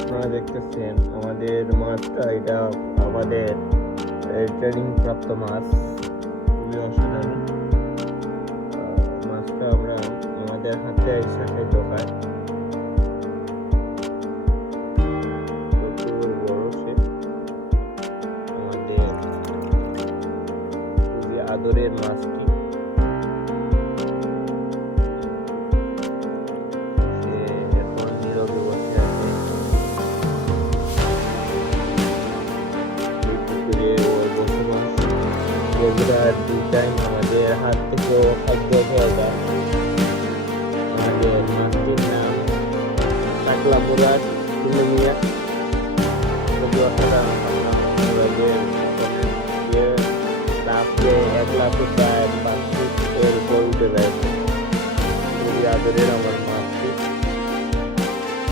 আপনারা দেখতেছেন আমাদের মাছটা, এটা আমাদের ট্রেনিং প্রাপ্ত মাছ, খুবই অসাধারণ। মাছটা আমরা আমাদের হাতে সাথে ঢোকাই, প্রচুর বড় সে, আমাদের খুবই আদরের মাছটি। রেগুলার 2 টাইম আমাদের হাত থেকে খাদ্য খাওয়া যায়। আমাদের মাছটির নাম টাকলা মুরাদ মিয়া। খুবই অসাধারণ নাম। লাফে 1 লাফে প্রায় 5 ফিট এর উপর উঠে যায়। খুবই আদরের আমার